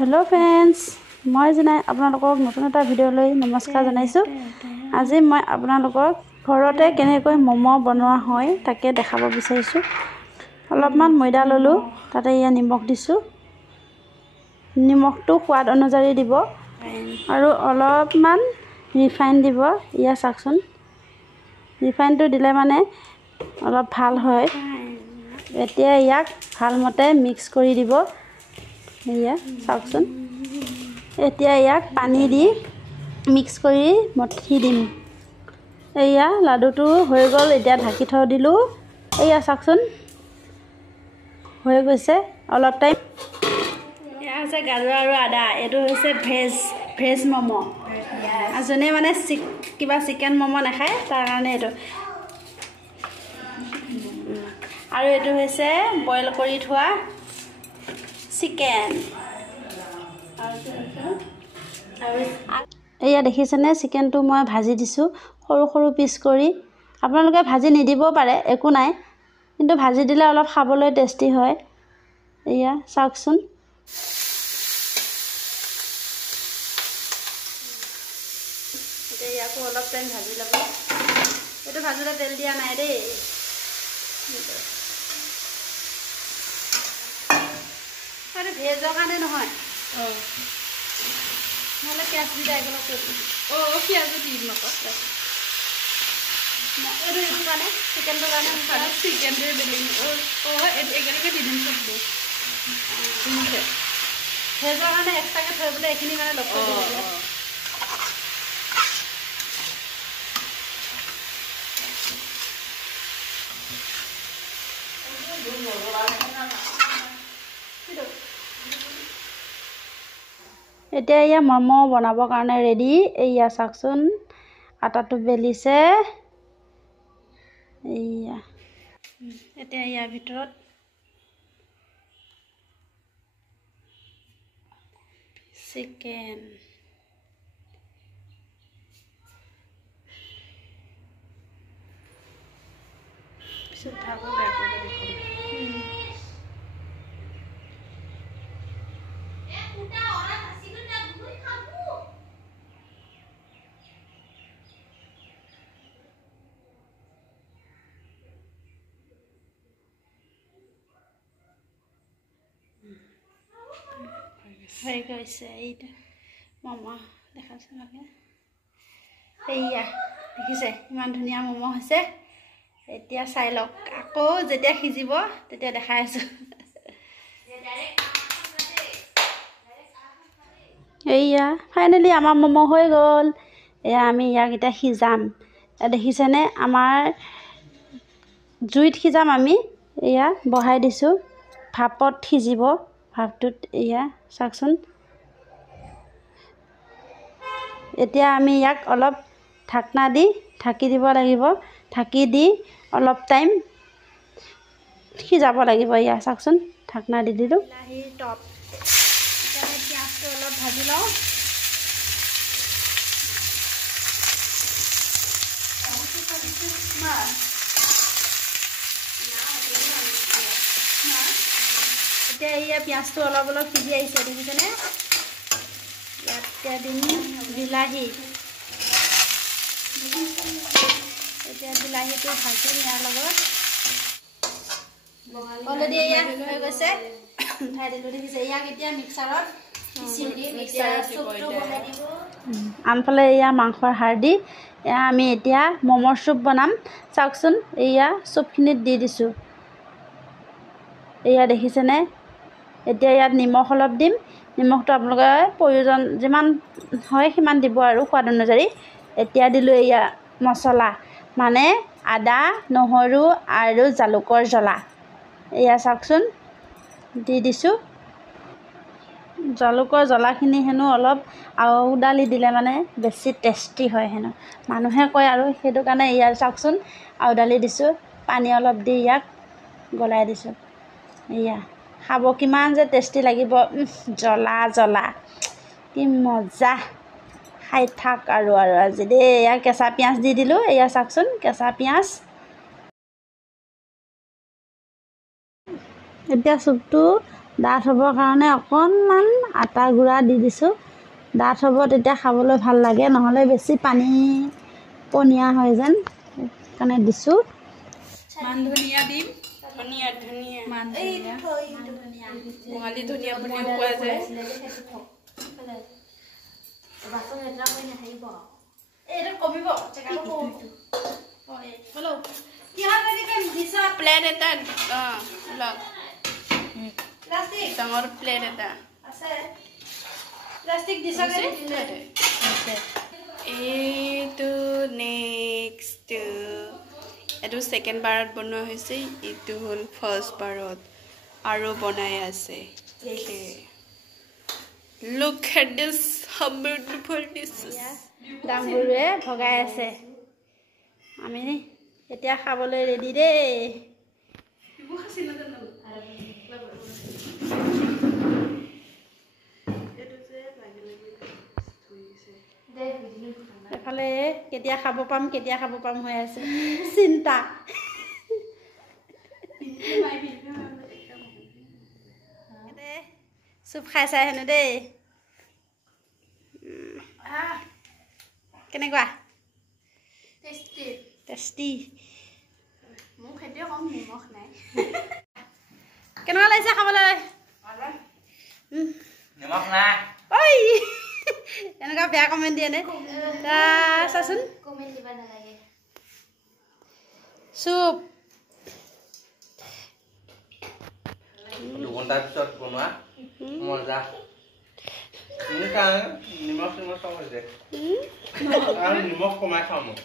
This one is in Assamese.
हेलो फ्रेंड्स मैं जनाई आपनालोকক नतुन एटा भिडिओলৈ नमस्कार जनाइছো। আজি मैं आपनालोকক घरते केनेকৈ मोमो बनवा হয় ताके देखाब बिचारिছো। अलपमान मैदा ललो ताते या निमख दिसु। निमखটো स्वाद अनुसारी দিব আৰু অলপমান ৰিফাইন দিব। ইয়া চাকচোন ৰিফাইনটো দিলে মানে অলপ ভাল হয়। এতিয়া ইয়াক ভালমতে মিক্স কৰি দিব। ইয়া চাকচোন এতিয়া ইয়াক পানী দি মিক্স কৰি মঠি দিম। এয়া লাডুটো হৈ গল। এতিয়া ঢাকি থৈ দিলো। এয়া চাকচোন হৈ গৈছে। অলপ টাইম এয়া আছে গাজৰ আৰু আদা। এটো হৈছে ভেজ মোমো। আজনে মানে কিবা চিকেন মোমো নাখায় তাৰ কাৰণে এটো। আৰু এটো হৈছে বইল কৰি থোৱা চিকেন। এয়া দেখিছেনে চিকেনটো মই ভাজি দিছো সৰু সৰু পিস কৰি। আপোনালোকে ভাজি নিদিব পাৰে একো নাই, কিন্তু ভাজি দিলে অলপ খাবলৈ টেস্টি হয়। এয়া চাওকচোন ইয়াকো অলপ টাইম ভাজি ল'ব। এইটো ভাজোতে তেল দিয়া নাই দেই। এইটো ভেজৰ কাৰণে নহয়। নহ'লে পিঁয়াজ দি দিয়ে একেলগ কৰি দিম। পিঁয়াজো দি দিম আকৌ। এইটো কাৰণে চিকেনটোৰ কাৰণে চিকেনটোৱে বেলেগ। একেলগে দি দিম চববোৰ। ভেজৰ কাৰণে এক্সট্ৰাকৈ থৈ পেলাই এইখিনি মানে লগ কৰি দিম। এতিয়া ইয়া মোমো বনাবৰ কাৰণে ৰেডি। এয়া চাকচোন আটাটো বেলিছে। এয়া এতিয়া ইয়াৰ ভিতৰত চিকেন পিছত ভাগো বেগো দেখোন। হৈ গৈছে এইটা মোমো দেখাছে ভাগে। এইয়া দেখিছে ইমান ধুনীয়া মোমো হৈছে। এতিয়া চাই লওক। আকৌ যেতিয়া সিজিব তেতিয়া দেখাই আছো। এইয়া ফাইনেলি আমাৰ মোমো হৈ গ'ল। এয়া আমি ইয়াক এতিয়া সিজাম। দেখিছেনে আমাৰ জুইত সিজাম আমি। এয়া বহাই দিছো ভাপত সিজিব। ভাপটোত এয়া চাকচোন। এতিয়া আমি ইয়াক অলপ ঢাকনা দি ঢাকি দিব লাগিব। ঢাকি দি অলপ টাইম সিজাব লাগিব। এয়া চাকচোন ঢাকনা দি দিলো। বিলাহীৰ টপ এতিয়া পিঁয়াজটো অলপ ভাজি লওঁ। এতিয়া এয়া পিঁয়াজটো অলপ অলপ সিজি আহিছে দেখিছেনে। ইয়াত দিম বিলাহী। এতিয়া বিলাহীটো ভাজিম ইয়াৰ লগত। অলৰেডি এয়া হৈ গৈছে। উঠাই দিলো দেখিছে। ইয়াক এতিয়া মিক্সাৰত পিচি দিম। চুপটো বনাই দিব। আনফালে এয়া মাংসৰ হাড় দি এয়া আমি এতিয়া মমৰ চুপ বনাম। চাওকচোন এয়া চুপখিনিত দি দিছো। এয়া দেখিছেনে। এতিয়া ইয়াত নিমখ অলপ দিম। নিমখটো আপোনালোকে প্ৰয়োজন যিমান হয় সিমান দিব আৰু সোৱাদ অনুযায়ী। এতিয়া দিলো এয়া মছলা মানে আদা নহৰু আৰু জালুকৰ জ্বলা। এয়া চাওকচোন দি দিছো। জালুকৰ জ্বলাখিনি হেনো অলপ আউডালি দিলে মানে বেছি টেষ্টি হয় হেনো মানুহে কয় আৰু সেইটো কাৰণে ইয়াত চাওকচোন আউডালি দিছো। পানী অলপ দি ইয়াক গলাই দিছো। এয়া খাব কিমান যে টেষ্টি লাগিব। জ্বলা জ্বলা কি মজা। খাই থাক আৰু আজি দেই। এয়া কেঁচা পিঁয়াজ দি দিলো। এয়া চাওকচোন কেঁচা পিঁয়াজ। এতিয়া চুপটো ডাঠ হ'বৰ কাৰণে অকণমান আটা গুড়া দি দিছোঁ। ডাঠ হ'ব তেতিয়া খাবলৈ ভাল লাগে, নহ'লে বেছি পানী পনীয়া হয় যেন, সেইকাৰণে দিছোঁ। মান ধনিয়া দিম। ধনিয়া মান ধনিয়া বঙালী ধনিয়া বুলিও কোৱা যায়। প্লেট এটা ডাঙৰ প্লেট এটা এইটো নেক্সট এইটো ছেকেণ্ড বাৰত বনোৱা হৈছে, এইটো হ'ল ফাৰ্ষ্ট বাৰত আৰু বনাই আছে। Look at this, how beautiful this is. ডাঙৰুৱে ভগাই আছে। আমি এতিয়া খাবলৈ ৰেডি দেই। এফালে কেতিয়া খাব পাম হৈ আছে চিন্তা। চুপ খাই চাই হেনো দেই। কেনেকুৱা? টেষ্টি। মোৰ খেতিও কম নিমখ নাই। কেনেকুৱা লাগিছে খাবলৈ? নিমখ নাই। ঐ এনেকুৱা বেয়া কমেণ্ট দিয়ে নে? চাচোন কমেণ্ট দিব নালাগে। চুপ। দুঘণ্টাৰ পিছত বনোৱা মজা। নিমখ চব হৈছে, নিমখ কমাই খাওঁ মই।